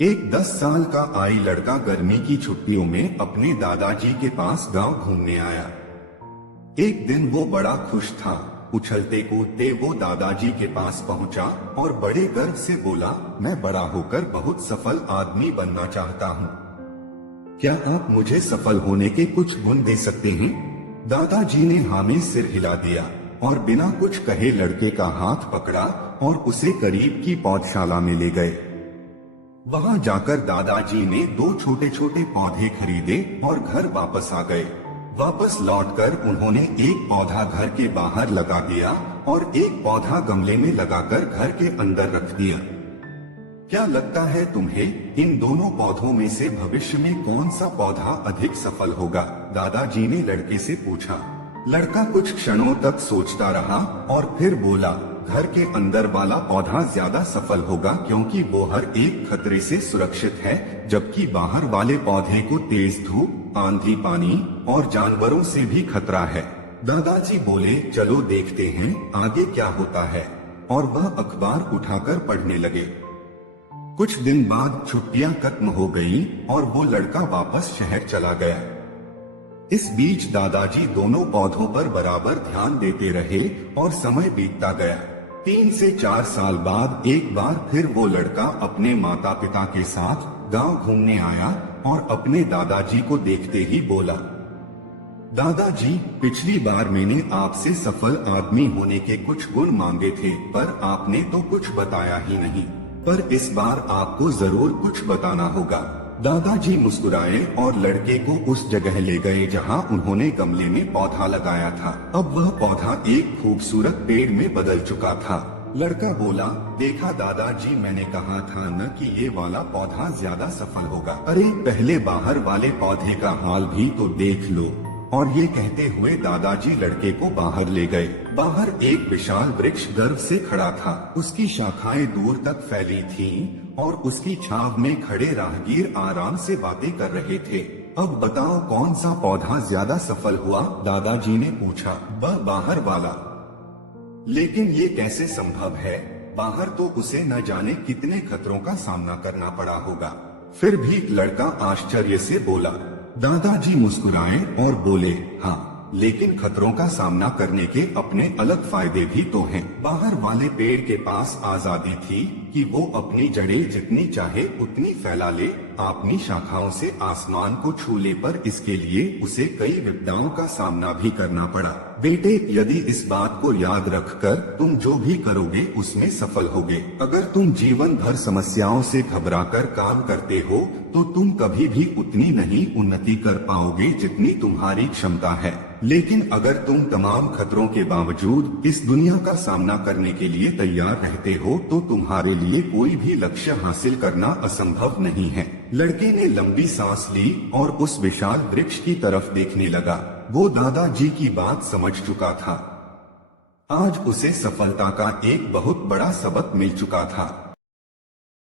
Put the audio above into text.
एक 10 साल का आई लड़का गर्मी की छुट्टियों में अपने दादाजी के पास गांव घूमने आया। एक दिन वो बड़ा खुश था। उछलते कूदते वो दादाजी के पास पहुंचा और बड़े गर्व से बोला, मैं बड़ा होकर बहुत सफल आदमी बनना चाहता हूँ। क्या आप मुझे सफल होने के कुछ गुण दे सकते हैं? दादाजी ने हाँ में सिर हिला दिया और बिना कुछ कहे लड़के का हाथ पकड़ा और उसे करीब की पौधशाला में ले गए। वहां जाकर दादाजी ने 2 छोटे छोटे पौधे खरीदे और घर वापस आ गए। वापस लौटकर उन्होंने एक पौधा घर के बाहर लगा दिया और एक पौधा गमले में लगाकर घर के अंदर रख दिया। क्या लगता है तुम्हें इन दोनों पौधों में से भविष्य में कौन सा पौधा अधिक सफल होगा? दादाजी ने लड़के से पूछा। लड़का कुछ क्षणों तक सोचता रहा और फिर बोला, घर के अंदर वाला पौधा ज्यादा सफल होगा क्योंकि वो हर एक खतरे से सुरक्षित है, जबकि बाहर वाले पौधे को तेज धूप, आंधी, पानी और जानवरों से भी खतरा है। दादाजी बोले, चलो देखते हैं आगे क्या होता है। और वह अखबार उठाकर पढ़ने लगे। कुछ दिन बाद छुट्टियां खत्म हो गईं और वो लड़का वापस शहर चला गया। इस बीच दादाजी दोनों पौधों पर बराबर ध्यान देते रहे और समय बीतता गया। 3 से 4 साल बाद एक बार फिर वो लड़का अपने माता पिता के साथ गांव घूमने आया और अपने दादाजी को देखते ही बोला, दादाजी, पिछली बार मैंने आपसे सफल आदमी होने के कुछ गुण मांगे थे, पर आपने तो कुछ बताया ही नहीं। पर इस बार आपको जरूर कुछ बताना होगा। दादाजी मुस्कुराए और लड़के को उस जगह ले गए जहां उन्होंने गमले में पौधा लगाया था। अब वह पौधा एक खूबसूरत पेड़ में बदल चुका था। लड़का बोला, देखा दादाजी, मैंने कहा था न कि ये वाला पौधा ज्यादा सफल होगा। अरे पहले बाहर वाले पौधे का हाल भी तो देख लो। और ये कहते हुए दादाजी लड़के को बाहर ले गए। बाहर एक विशाल वृक्ष गर्व से खड़ा था। उसकी शाखाएं दूर तक फैली थीं और उसकी छाव में खड़े राहगीर आराम से बातें कर रहे थे। अब बताओ कौन सा पौधा ज्यादा सफल हुआ? दादाजी ने पूछा। वह बाहर वाला। लेकिन ये कैसे संभव है? बाहर तो उसे न जाने कितने खतरों का सामना करना पड़ा होगा। फिर भी लड़का आश्चर्य से बोला। दादाजी मुस्कुराए और बोले, हाँ, लेकिन खतरों का सामना करने के अपने अलग फायदे भी तो हैं। बाहर वाले पेड़ के पास आजादी थी कि वो अपनी जड़ें जितनी चाहे उतनी फैला ले, अपनी शाखाओं से आसमान को छू ले, पर इसके लिए उसे कई विपदाओं का सामना भी करना पड़ा। बेटे, यदि इस बात को याद रखकर तुम जो भी करोगे उसमें सफल होगे। अगर तुम जीवन भर समस्याओं से घबराकर काम करते हो तो तुम कभी भी उतनी नहीं उन्नति कर पाओगे जितनी तुम्हारी क्षमता है। लेकिन अगर तुम तमाम खतरों के बावजूद इस दुनिया का सामना करने के लिए तैयार रहते हो तो तुम्हारे लिए कोई भी लक्ष्य हासिल करना असंभव नहीं है। लड़के ने लंबी सांस ली और उस विशाल वृक्ष की तरफ देखने लगा। वो दादाजी की बात समझ चुका था। आज उसे सफलता का एक बहुत बड़ा सबक मिल चुका था।